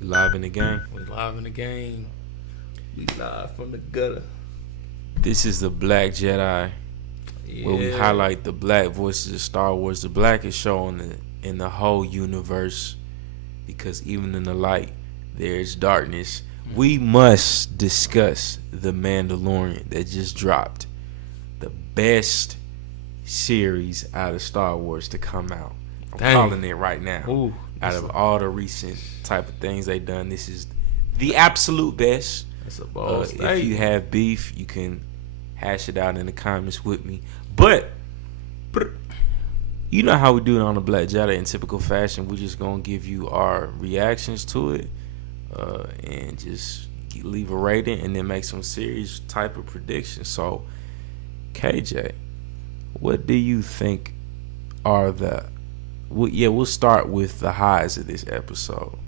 We live in the game. We live in the game. We live from the gutter. This is the Black Jedi, where we Yeah. highlight the black voices of Star Wars, the blackest show in the whole universe. Because even in the light, there is darkness. We must discuss the Mandalorian that just dropped, the best series out of Star Wars to come out. I'm calling it right now. Ooh, Out of all the recent type of things they've done, this is the absolute best. that's a bold If you have beef, you can hash it out in the comments with me. But you know how we do it on the Black Jedi in typical fashion. We're just gonna give you our reactions to it, and just leave a rating, and then make some serious type of predictions. So, KJ, what do you think are we'll start with the highs of this episode.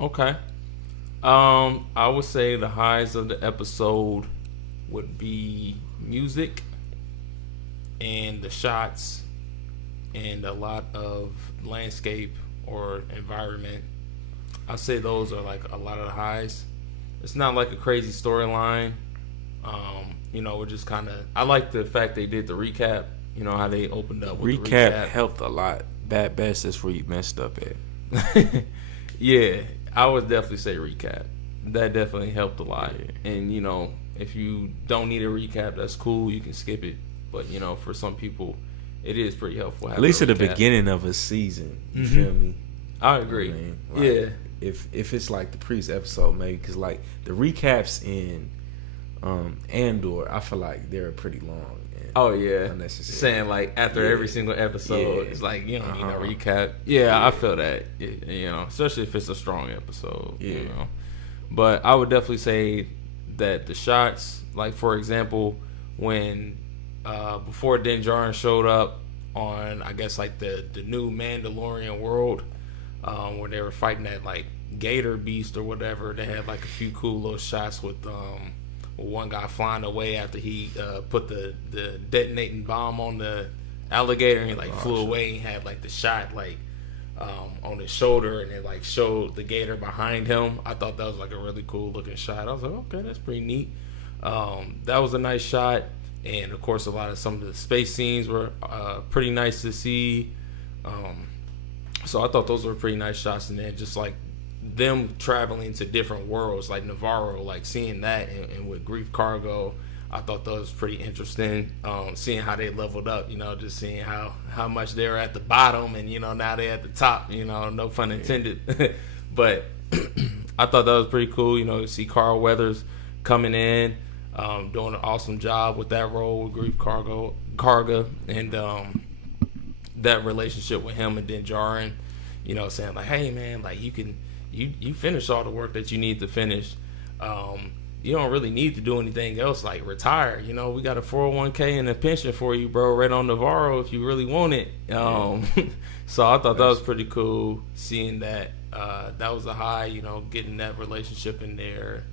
Okay. I would say the highs of the episode would be music and the shots and a lot of landscape or environment. I'd say those are like a lot of the highs. It's not like a crazy storyline. We're just kind of. I like the fact they did the recap. You know how they opened up with the recap. Helped a lot. Bad best, that's where you messed up at. Yeah, I would definitely say recap. That definitely helped a lot. Yeah. And if you don't need a recap, that's cool. You can skip it. But for some people, it is pretty helpful. At least at the beginning of a season. You feel me? I agree. Yeah. If it's like the previous episode, maybe because like the recaps in Andor, I feel like they're pretty long. Oh yeah, unnecessary. Saying like after every single episode, it's like you don't need no recap. Yeah, I feel that. Especially if it's a strong episode. Yeah. But I would definitely say that the shots, like for example, when before Din Djarin showed up on, I guess like the new Mandalorian world, where they were fighting that like gator beast or whatever, they had like a few cool little shots with one guy flying away after he put the detonating bomb on the alligator, and he flew away and had like the shot like on his shoulder, and it like showed the gator behind him. I thought that was like a really cool looking shot. I was like, okay, that's pretty neat. That was a nice shot, and of course some of the space scenes were pretty nice to see. So I thought those were pretty nice shots, and then just like them traveling to different worlds like Navarro, like seeing that, and with Grief Cargo, I thought that was pretty interesting. Seeing how they leveled up, just seeing how much they were at the bottom, and now they're at the top, no pun intended. But I thought that was pretty cool, to see Carl Weathers coming in, doing an awesome job with that role with Grief Cargo, and that relationship with him and Din Djarin, saying like, hey man, like you finish all the work that you need to finish. You don't really need to do anything else, like retire. We got a 401k and a pension for you, bro, right on Navarro if you really want it. So I thought that was pretty cool, seeing that. That was a high, getting that relationship in there.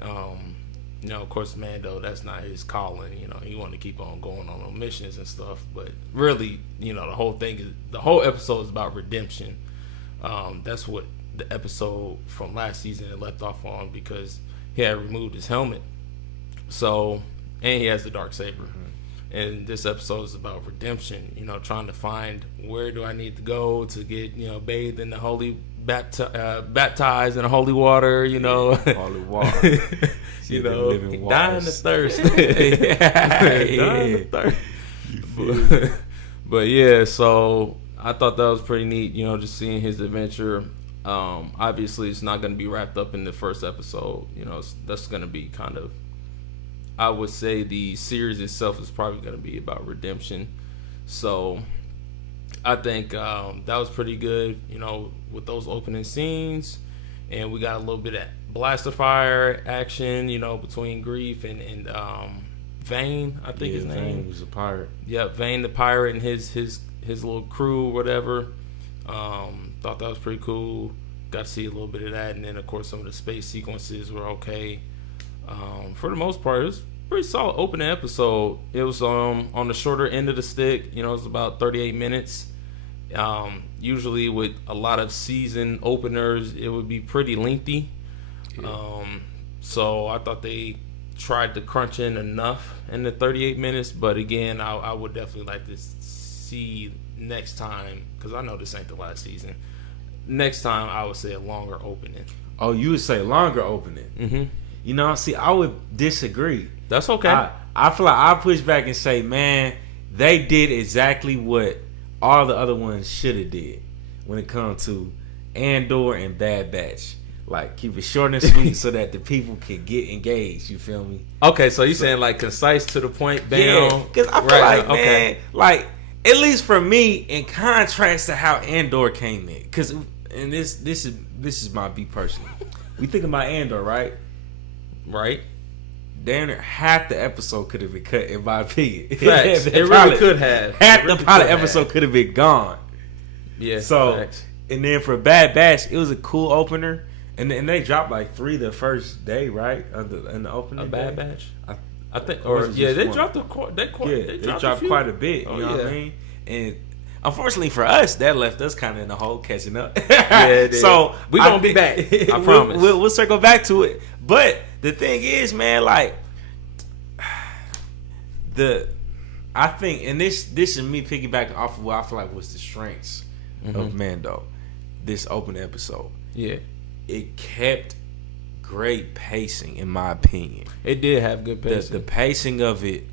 Of course, Mando, that's not his calling. He wanted to keep on going on missions and stuff. But really, the whole episode is about redemption. That's what the episode from last season it left off on, because he had removed his helmet. So, and he has the Darksaber. Mm-hmm. And this episode is about redemption, trying to find where do I need to go to get, bathed in the holy, baptized in the holy water, Holy water. Dying of thirst. Dying of thirst. But yeah, so I thought that was pretty neat, just seeing his adventure. Obviously it's not going to be wrapped up in the first episode. That's going to be kind of, I would say the series itself is probably going to be about redemption. So I think that was pretty good, with those opening scenes. And we got a little bit of blaster fire action, between Grief and Vane, I think his name. Vane was a pirate. Yeah, Vane the pirate and his little crew, whatever. Thought that was pretty cool. Got to see a little bit of that, and then of course some of the space sequences were okay. For the most part, it was pretty solid opening episode. It was on the shorter end of the stick. It was about 38 minutes, Usually with a lot of season openers, it would be pretty lengthy. Yeah. So I thought they tried to crunch in enough in the 38 minutes. But again, I would definitely like to see next time, because I know this ain't the last season. Next time, I would say a longer opening. Oh, you would say longer opening? Mm-hmm. You know, see, I would disagree. That's okay. I feel like I push back and say, man, they did exactly what all the other ones should have did when it comes to Andor and Bad Batch. Like, keep it short and sweet so that the people can get engaged. You feel me? Okay, so you saying like concise, to the point, bam? Yeah, because I feel like, man, like, at least for me, in contrast to how Andor came in, because, and this is my beat personally. We think about Andor, right? Right. Damn near half the episode could have been cut, in my opinion. Facts. It really could have. Half the pilot episode could have been gone. Yeah. So, facts. And then for Bad Batch, it was a cool opener. And they dropped like 3 the first day, right? In the opening. A Bad Batch. I think, or yeah, they dropped they dropped quite a bit. You know what I mean? And unfortunately for us, that left us kind of in the hole catching up. Yeah, so we gonna be back. I promise. We'll circle back to it. But the thing is, man, like I think, and this is me piggybacking off of what I feel like was the strengths of Mando. This open episode. Yeah. It kept great pacing, in my opinion. It did have good pacing. The pacing of it,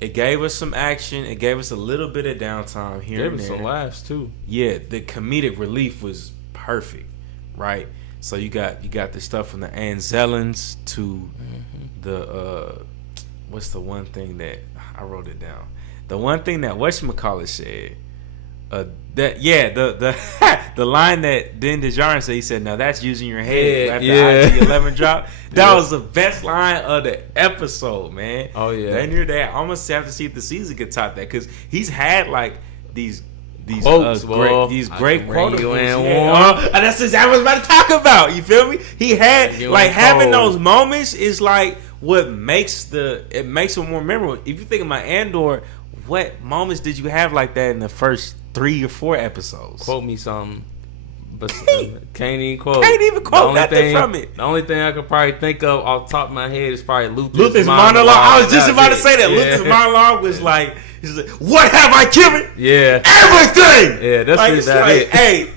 it gave us some action. It gave us a little bit of downtime here and there. Gave us some laughs too. Yeah, the comedic relief was perfect, right? So you got the stuff from the Anzellans to the what's the one thing that I wrote it down? The one thing that whatchamacallit said. The line that Din Djarin said, he said, "Now that's using your head." After IG-11 drop, that was the best line of the episode, man. Oh yeah, and you're there. I almost have to see if the season could top that, because he's had like these quotes, great quotables. And that's exactly what I was about to talk about. You feel me? He had like having those moments is like what makes it more memorable. If you think about Andor, what moments did you have like that in the first 3 or 4 episodes? Quote me something. But can't even quote. Can't even quote nothing from it. The only thing I could probably think of off the top of my head is probably Luther's monologue. I was just about to say that. Yeah. Luther's monologue was like, "What have I given? Yeah, everything." Yeah, that's like, it.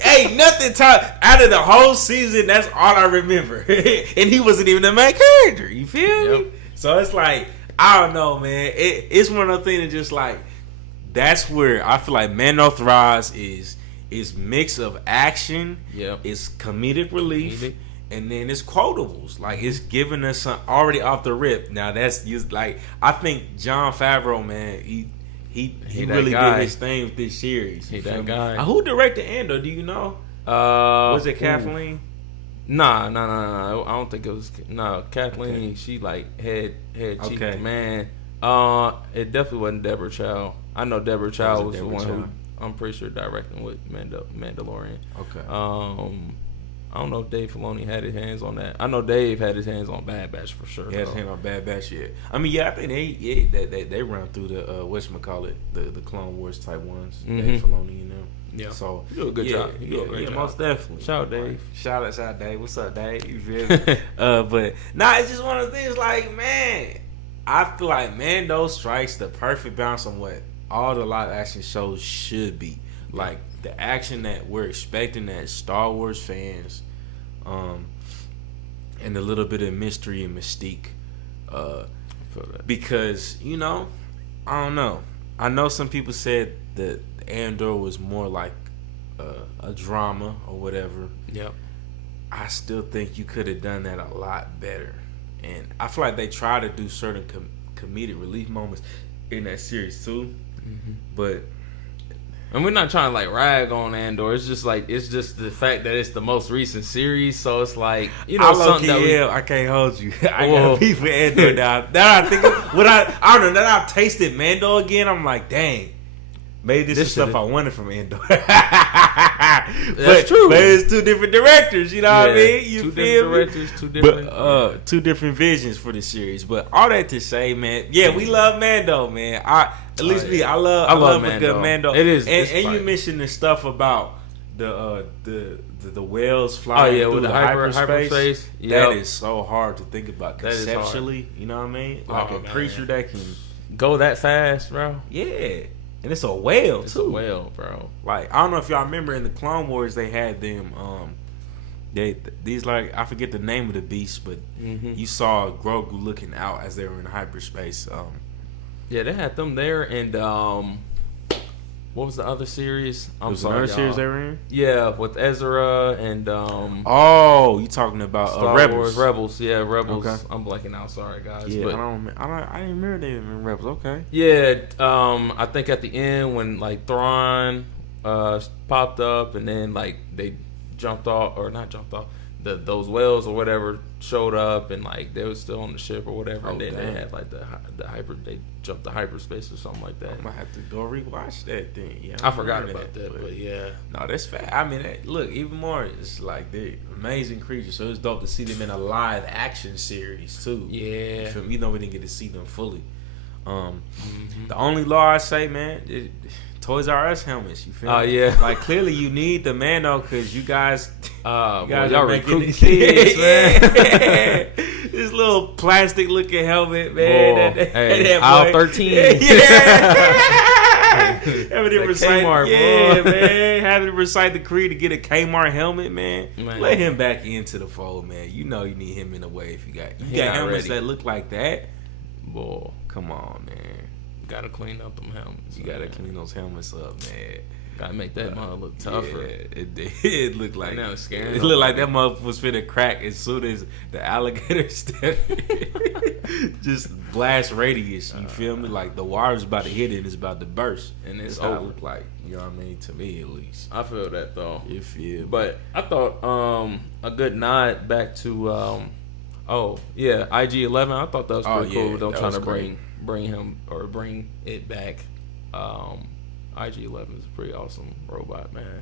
Hey, nothing out of the whole season. That's all I remember. And he wasn't even the main character. You feel me? So it's like, I don't know, man. It's one of those things that just like, that's where I feel like Mando thrives is mix of action, it's comedic relief, and then it's quotables. Like, it's giving us some already off the rip. Now that's just like, I think Jon Favreau, man, he really did his thing with this series. He that guy. Who directed Andor? Do you know? Was it Kathleen? Nah. I don't think it was. No, Kathleen. Okay. She like head chief man. It definitely wasn't Deborah Chow. I know Deborah Chow was the one who I'm pretty sure directing with Mandalorian. Okay. I don't know if Dave Filoni had his hands on that. I know Dave had his hands on Bad Batch for sure. He has his hand on Bad Batch, yeah. I mean, I think they run through the whatchamacallit, the Clone Wars type ones. Dave Filoni, you know. Yeah. So you do a good job. You do a great job. Most definitely. Shout out Dave. Shout out Dave. What's up, Dave? You feel me? But it's just one of the things. Like, man, I feel like Mando strikes the perfect balance on what all the live action shows should be. Like, the action that we're expecting as Star Wars fans, and a little bit of mystery and mystique. I feel that. Because, I don't know. I know some people said that Andor was more like a drama or whatever. Yep. I still think you could have done that a lot better. And I feel like they try to do certain comedic relief moments in that series too. But and we're not trying to like rag on Andor. It's just the fact that it's the most recent series. So it's like, something that I can't hold you. I got beef with Andor now. Now I think I don't know. Now I've tasted Mando again. I'm like, dang, maybe this is stuff I wanted from Andor. That's true. But it's two different directors. You know what I mean? You two feel different me? directors, two different, two different visions for the series. But all that to say, man, yeah, we love Mando, man. I love a good Mando. It is, and you mentioned the stuff about the whales flying through the hyperspace. Yep. That is so hard to think about conceptually. You know what I mean? Like a creature that can go that fast, bro. Yeah. And it's a whale, it's too. It's a whale, bro. Like, I don't know if y'all remember in the Clone Wars, they had them, these, like, I forget the name of the beast, but you saw Grogu looking out as they were in hyperspace. Yeah, they had them there, and, what was the other series? I'm sorry, another series they were in? Yeah, with Ezra and oh, you talking about Rebels? Rebels, yeah, Rebels. Okay. I'm blanking out. Sorry, guys. Yeah, but I didn't remember they were in Rebels. Okay. Yeah, I think at the end when like Thrawn popped up and then like they jumped off or not jumped off. Those whales or whatever showed up and like they were still on the ship or whatever, and then they had like the they jumped to hyperspace or something like that. I'm gonna have to go rewatch that thing. Yeah, I forgot about that, but yeah. No, that's fact. I mean, look, even more, it's like they're amazing creatures. So it's dope to see them in a live action series too. Yeah, we didn't get to see them fully. The only law I say, man. Toys R Us helmets, you feel me? Oh, yeah. Like, clearly you need the Mando because you guys y'all are recruiting kids, man. This little plastic looking helmet, man. Hey, aisle 13. Having to recite, man. Having to recite the creed to get a Kmart helmet, man. Let him back into the fold, man. You know you need him in the way if you got helmets that look like that. Boy, come on, man. Gotta clean up them helmets. You gotta clean those helmets up, man. Gotta make that mother look tougher. Yeah, it looked like now it's scary. It looked like that mother was finna crack as soon as the alligator stepped. Just blast radius. You feel me? Like the wire's about to hit it, and it's about to burst, and it's over. How it look like, you know what I mean? To me, at least. I feel that though. You feel? But I thought a good nod back to IG-11. I thought that was pretty cool. Them trying to bring him or bring it back. IG-11 is a pretty awesome robot, man.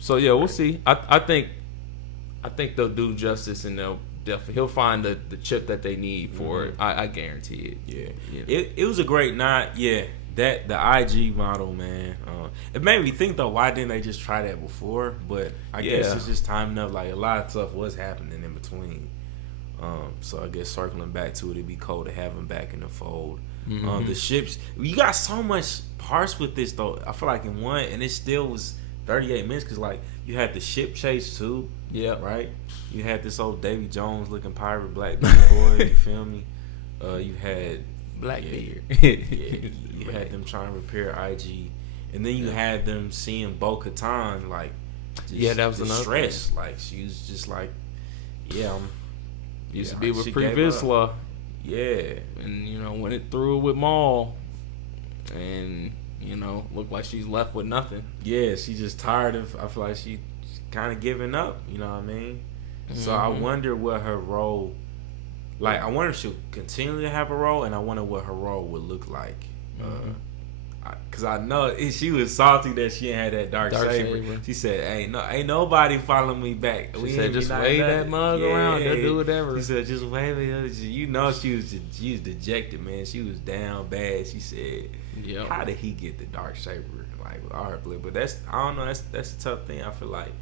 So yeah, we'll see. I think they'll do justice, and he'll find the chip that they need for it. I guarantee it. Yeah. It was a great nod. Yeah, that the IG model, man. It made me think though, why didn't they just try that before? But I guess it's just time enough. Like a lot of stuff was happening in between. So I guess circling back to it, it'd be cool to have him back in the fold. The ships, you got so much parts with this though. I feel like in one, and it still was 38 minutes because like you had the ship chase too. Yeah, right. You had this old Davy Jones looking pirate Blackbeard boy. You feel me? You had Blackbeard. You had them trying to repair IG, and then you had them seeing Bo-Katan like that was another stress. Like she was just like, used to be with Pre Vizsla. Yeah. And, went it through with Maul. And, looked like she's left with nothing. Yeah, she's just tired of, I feel like she's kind of giving up, you know what I mean? So I wonder what her role, like, I wonder if she'll continue to have a role, and I wonder what her role would look like. Because I know she was salty that she had that dark saber. She said, ain't nobody following me back. She said, just wave that mug around. They'll do whatever. She said, just wave it. You know she was dejected, man. She was down bad. She said, how did he get the dark saber? Like, with all her blood. But I don't know. That's a tough thing. I feel like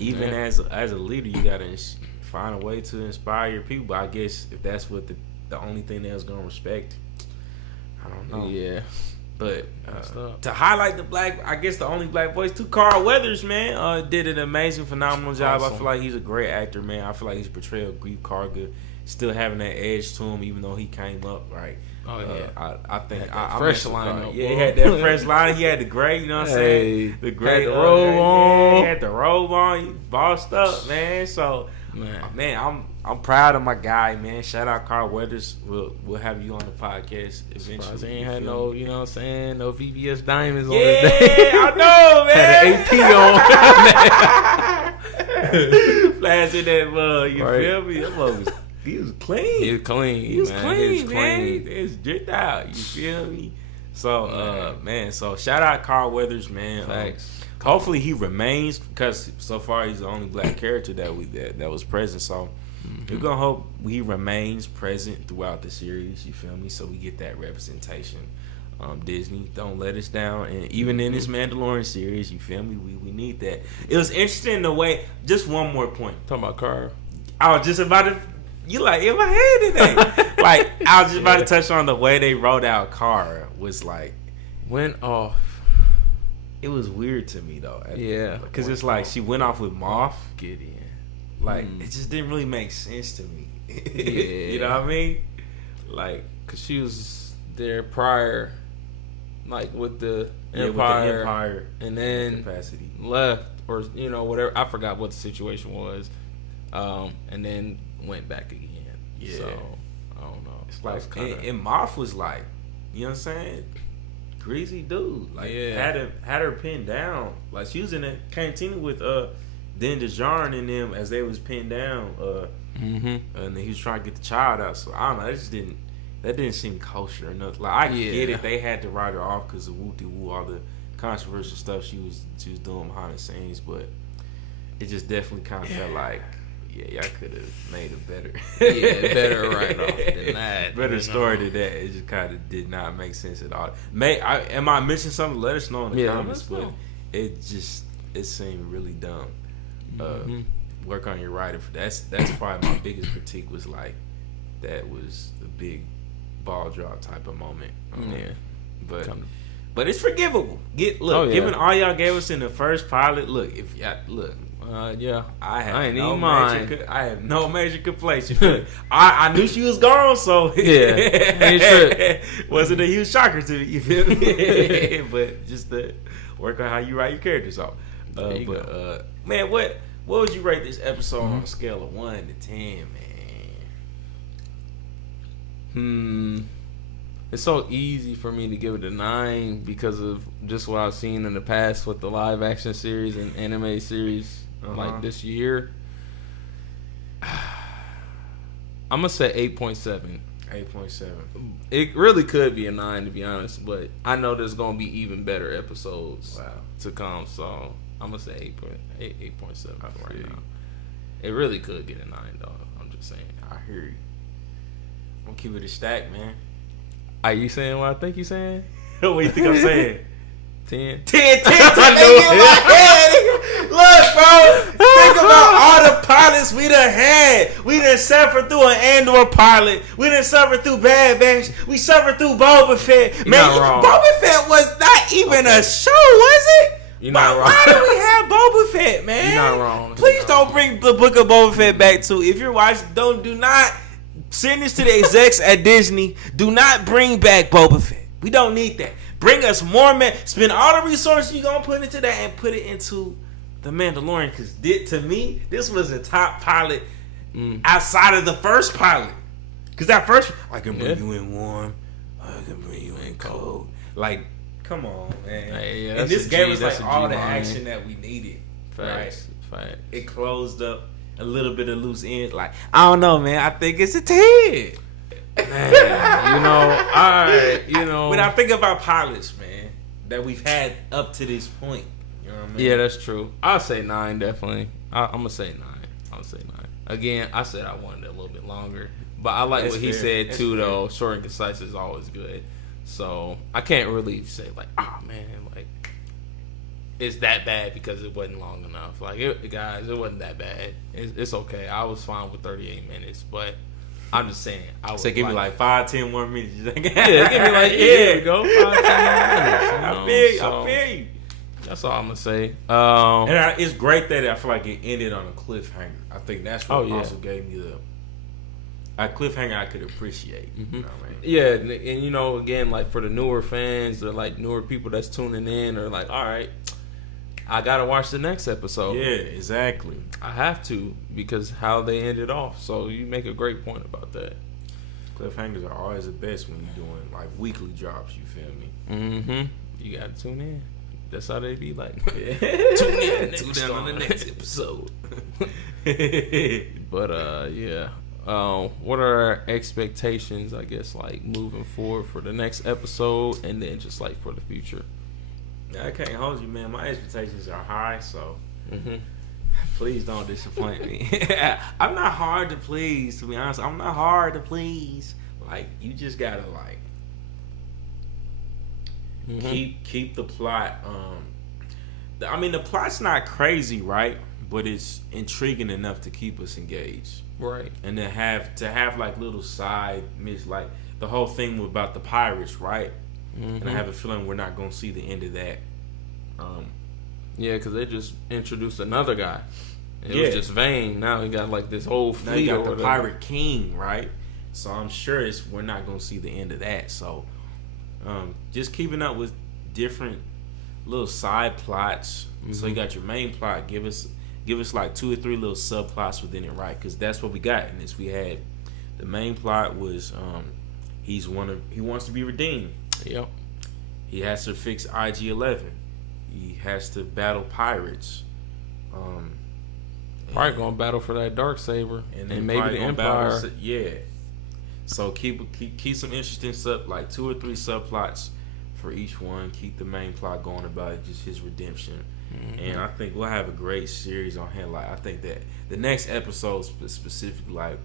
even as a leader, you got to find a way to inspire your people. But I guess if that's what the only thing they was going to respect, I don't know. Yeah. But to highlight the only black voice, Carl Weathers, man, did an amazing, phenomenal job. Awesome. I feel like he's a great actor, man. I feel like his portrayal of Grief Karga still having that edge to him, even though he came up right. Oh yeah, I think fresh line. Yeah, he had that fresh line. He had the gray, you know what I'm saying? The gray, had the robe on. He had the robe on. He bossed up, man. So, man, I'm proud of my guy, man. Shout out Carl Weathers. We'll have you on the podcast eventually. He ain't had no, you know what I'm saying, no VVS diamonds on his day. I know, man. Had an AP on. Flash in that mug, you feel me? That mug he was clean. He was clean, man. He was clean. It's dripped out, you feel me? So, man, so shout out Carl Weathers, man. Thanks. Hopefully he remains, because so far he's the only black character that was present. So we're gonna hope he remains present throughout the series. You feel me? So we get that representation. Disney, don't let us down, and even in this Mandalorian series, you feel me? We need that. It was interesting the way. Just one more point. Talking about Carl. I was just about to. You like in my head today. Like I was just about to touch on the way they wrote out Carl was like went off. It was weird to me though. Yeah, because it's like she went off with Moff Gideon. Like it just didn't really make sense to me. Yeah. You know what I mean? Like, cause she was there prior, like with the Empire, and then capacity left, or whatever. I forgot what the situation was, and then went back again. Yeah. So I don't know. It's like and Moff was like, you know what I'm saying? Greasy dude. Like had her pinned down. Like she was in a cantina with Din Djarin and them as they was pinned down. And then he was trying to get the child out. So I don't know. That didn't seem kosher or nothing. Like I get it. They had to write her off because of woo, all the controversial stuff she was doing behind the scenes. But it just definitely kind of felt like, y'all could have made a better write off than that. Better story than that. It just kind of did not make sense at all. Am I missing something? Let us know in the comments. But it seemed really dumb. Work on your writing. That's probably my biggest critique. Was like that was a big ball drop type of moment. But it's forgivable. Given all y'all gave us in the first pilot, if y'all look. I have no major complaints. I knew she was gone, so wasn't a huge shocker to me. You feel me? But just to work on how you write your characters off. Man, what would you rate this episode on a scale of 1 to 10, man? It's so easy for me to give it a 9 because of just what I've seen in the past with the live action series and anime series. Like this year, I'm gonna say 8.7. 8.7. It really could be a 9 to be honest, but I know there's gonna be even better episodes to come, so I'm gonna say 8.7 right now. It really could get a 9 though. I'm just saying. I hear you. I'm gonna keep it a stack, man. Are you saying what I think you're saying? What do you think I'm saying? 10. 10 in my head. Look, bro. Think about all the pilots we done had. We done suffered through an Andor pilot. We done suffered through Bad Batch. We suffered through Boba Fett. Man, Boba Fett was not even a show, was it? You're not wrong. Why do we have Boba Fett, man? You're not wrong. Please don't bring the Book of Boba Fett back too. If you're watching, do not send this to the execs at Disney. Do not bring back Boba Fett. We don't need that. Bring us more men. Spend all the resources you're going to put into that and put it into The Mandalorian. Because to me, this was a top pilot outside of the first pilot. Because that first, I can bring you in warm. I can bring you in cold. Like, come on, man. Hey, and this gave us like all the action that we needed. Facts. It closed up a little bit of loose ends. Like, I don't know, man. I think it's a 10. Man, when I think about pilots, man, that we've had up to this point, you know what I mean? Yeah, that's true. I'll say 9, definitely. I'm gonna say 9. I'll say 9. Again, I said I wanted it a little bit longer, but I like what he said too. Though short and concise is always good. So I can't really say like, oh man, like it's that bad because it wasn't long enough. Like, guys, it wasn't that bad. It's okay. I was fine with 38 minutes, but. I'm just saying. Give me like 5-10 more minutes. Give me like here we go 5-10 minutes. I feel you. That's all I'm gonna say. And it's great that I feel like it ended on a cliffhanger. I think that's what also gave me a cliffhanger I could appreciate. You know what I mean? Yeah, and again, like for the newer fans or like newer people that's tuning in, or like, all right, I gotta watch the next episode. Yeah, exactly. I have to because how they ended off. So you make a great point about that. Cliffhangers are always the best when you're doing like weekly drops. You feel me? Mm-hmm. You gotta tune in. That's how they be like. Tune in on the next episode. But yeah. what are our expectations, I guess, like moving forward for the next episode, and then just like for the future? I can't hold you, man. My expectations are high, so please don't disappoint me. I'm not hard to please, to be honest. I'm not hard to please. Like, you just gotta like keep the plot. I mean, the plot's not crazy, right? But it's intriguing enough to keep us engaged, right? And to have like little side like the whole thing about the pirates, right? And I have a feeling we're not gonna see the end of that. Yeah, because they just introduced another guy. It was just Vane. Now he got like this whole fleet. Now you got the Pirate King, right? So I'm sure we're not gonna see the end of that. So just keeping up with different little side plots. So you got your main plot. Give us like 2 or 3 little subplots within it, right? Because that's what we got in this. We had the main plot was he wants to be redeemed. Yep. He has to fix IG-11. He has to battle pirates. Probably gonna battle for that Darksaber, and maybe the Empire. So keep some interesting like 2 or 3 subplots for each one. Keep the main plot going about just his redemption. And I think we'll have a great series on hand. Like, I think that the next episode specifically, like,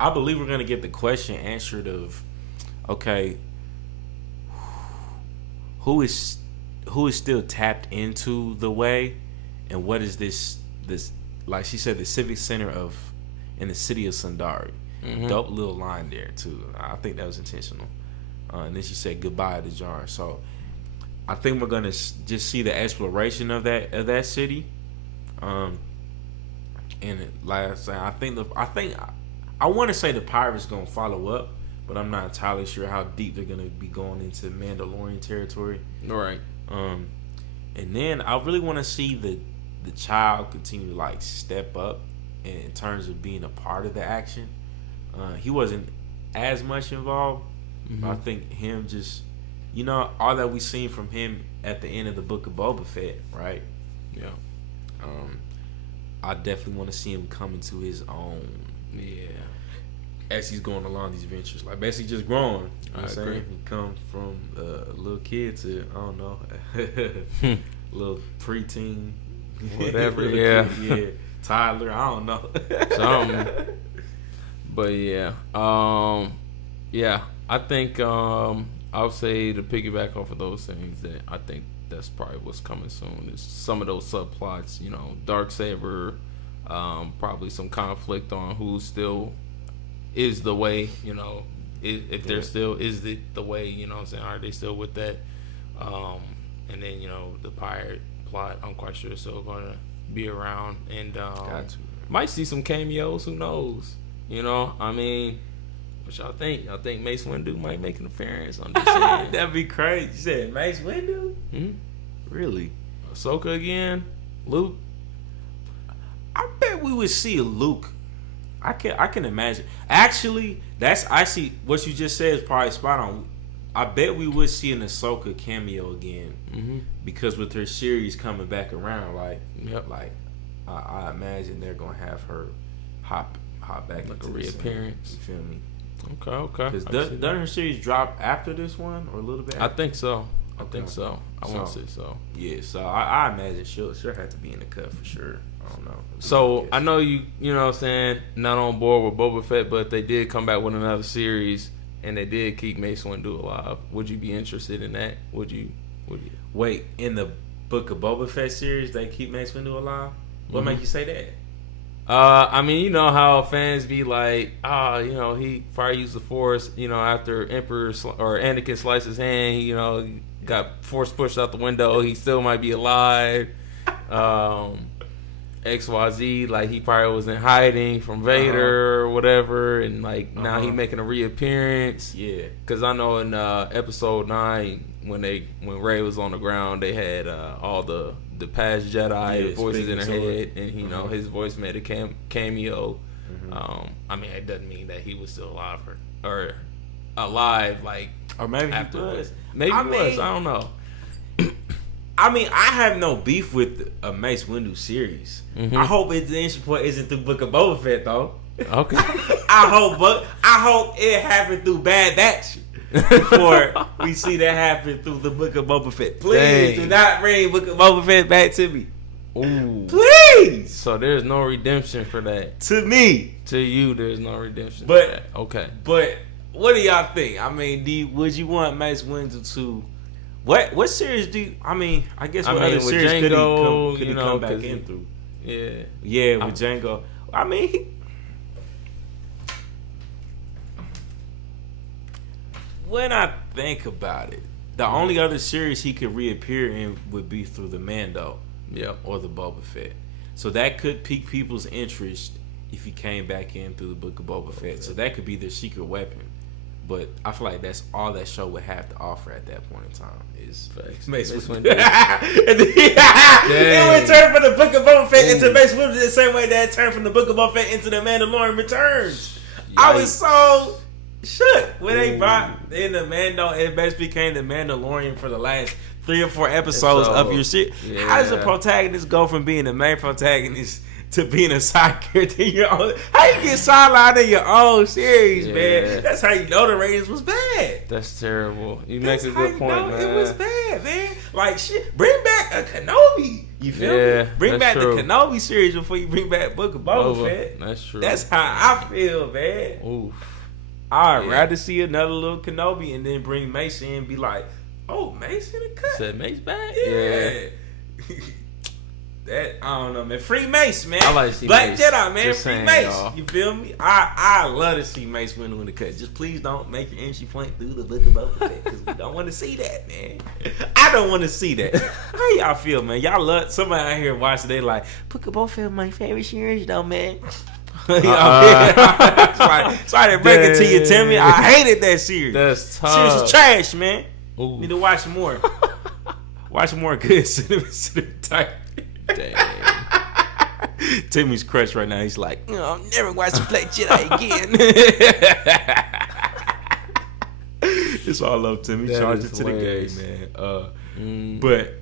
I believe we're gonna get the question answered of, okay, who is still tapped into the way, and what is this like she said, the civic center in the city of Sundari. Dope little line there too. I think that was intentional. And then she said goodbye to Jar. So I think we're gonna just see the exploration of that city. And like I said, I want to say the pirates gonna follow up, but I'm not entirely sure how deep they're gonna be going into Mandalorian territory. Right. And then I really want to see the child continue to like step up in terms of being a part of the action. He wasn't as much involved. But I think him just, all that we seen from him at the end of the Book of Boba Fett, right? Yeah. I definitely want to see him come into his own. Yeah. As he's going along these ventures, like basically just growing. You know what I'm saying? He comes from a little kid to, I don't know, little preteen, whatever. Yeah. Yeah. Tyler, I don't know. But yeah. Yeah. I think I'll say, to piggyback off of those things, that I think that's probably what's coming soon is some of those subplots, Darksaber, probably some conflict on who still is the way, if there still is the way, what I'm saying, are they still with that? And then, the pirate plot, I'm quite sure it's still going to be around, and might see some cameos, who knows? I mean, what y'all think? Y'all think Mace Windu might make an appearance on this? That'd be crazy. You said Mace Windu? Really? Ahsoka again? Luke? I bet we would see a Luke. I can imagine. Actually, I see what you just said is probably spot on. I bet we would see an Ahsoka cameo again, because with her series coming back around, like I imagine they're gonna have her hop back like into a reappearance. You feel me? Okay. Because doesn't her series drop after this one or a little bit? I think so. I want to say so. Yeah, so I imagine she'll have to be in the cut for sure. I don't know. So I know you know what I'm saying, not on board with Boba Fett, but they did come back with another series and they did keep Mace Windu alive. Would you be interested in that? Would you? Wait, in the Book of Boba Fett series, they keep Mace Windu alive? What make you say that? I mean, you know how fans be like, he probably used the Force, after Emperor or Anakin sliced his hand, he got Force pushed out the window, he still might be alive. XYZ, like he probably was in hiding from Vader or whatever, and now he making a reappearance. Yeah, because I know in episode 9 when Rey was on the ground, they had all the past Jedi voices in her head, and his voice made a cameo. I mean, it doesn't mean that he was still alive or alive, or maybe after he was. Maybe he was. I don't know. I mean, I have no beef with a Mace Windu series. I hope the entry point isn't through Book of Boba Fett though. Okay. I hope it happened through Bad Batch before we see that happen through the Book of Boba Fett. Please do not bring Book of Boba Fett back to me. Ooh. Please. So there's no redemption for that. To me. To you, there's no redemption but, for that. Okay. But what do y'all think? I mean, would you want Mace Windu to... What series do you... I mean, I guess what other series Django, could he come back in through? Yeah. Yeah, with Django. I mean... When I think about it, the only other series he could reappear in would be through the Mando, or the Boba Fett. So that could pique people's interest if he came back in through the Book of Boba Fett. So that could be their secret weapon. But I feel like that's all that show would have to offer at that point in time is Mace Windu. And then it turn from the Book of Boba Fett into Mace Windu the same way that it turned from the Book of Boba Fett into the Mandalorian Returns. Yikes. I was so shook when they brought in the Mando. It basically became the Mandalorian for the last 3 or 4 episodes of your shit. Yeah. How does a protagonist go from being the main protagonist to being a side character in your own? How you get sidelined in your own series, man? That's how you know the ratings was bad. That's terrible. You make a good point, man. It was bad, man. Like, shit, bring back a Kenobi. You feel me? Bring back the Kenobi series before you bring back Book of Boba Fett. That's true. That's how I feel, man. Oof. I'd rather see another little Kenobi and then bring Mace in and be like, oh, Mace in the cut. Said Mace back? Yeah. That, I don't know, man. Free Mace, man. I like to see Black Mace. Jedi, man. Just Free saying, Mace. y'all. You feel me? I love to see Mace Windu in the cut. Just please don't make your entry point through the Book of Boba Fett because we don't want to see that, man. I don't want to see that. How y'all feel, man? Y'all love somebody out here watching. They like Book of Boba Fett, my favorite series, though, man. Sorry to break it to you, Timmy. I hated that series. That's tough. Series is trash, man. Ooh. Need to watch more. Watch more good cinema type. Dang. Timmy's crushed right now. He's like, I'm never watching Black Jedi again. It's all love, Timmy. Charge it to the game, man. But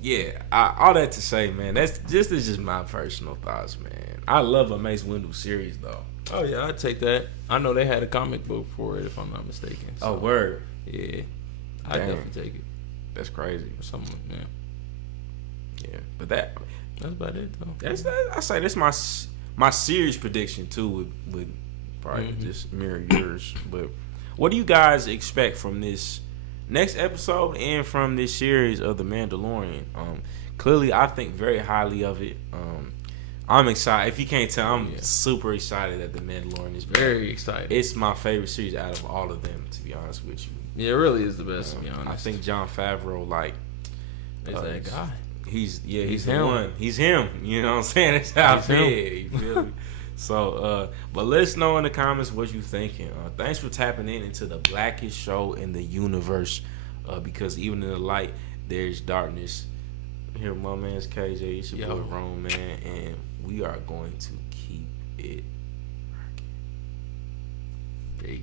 yeah, all that to say, man, this is just my personal thoughts, man. I love a Mace Windu series, though. Oh yeah, I'd take that. I know they had a comic book for it, if I'm not mistaken. So, oh, word. Yeah, I'd definitely take it. That's crazy. Or something, yeah. But that's about it, though. I say that's my series prediction too. Would probably just mirror yours. But what do you guys expect from this next episode and from this series of The Mandalorian? Clearly, I think very highly of it. I'm excited. If you can't tell, I'm super excited that The Mandalorian is back. Very excited. It's my favorite series out of all of them, to be honest with you. Yeah, it really is the best, to be honest. I think Jon Favreau, is that guy. He's the one. He's him. You know what I'm saying? That's how I feel. You feel me? So, but let us know in the comments what you thinking. Thanks for tapping into the blackest show in the universe. Because even in the light, there's darkness. Here, my man's KJ. It's your boy Rome, man, and we are going to keep it rocking. Peace.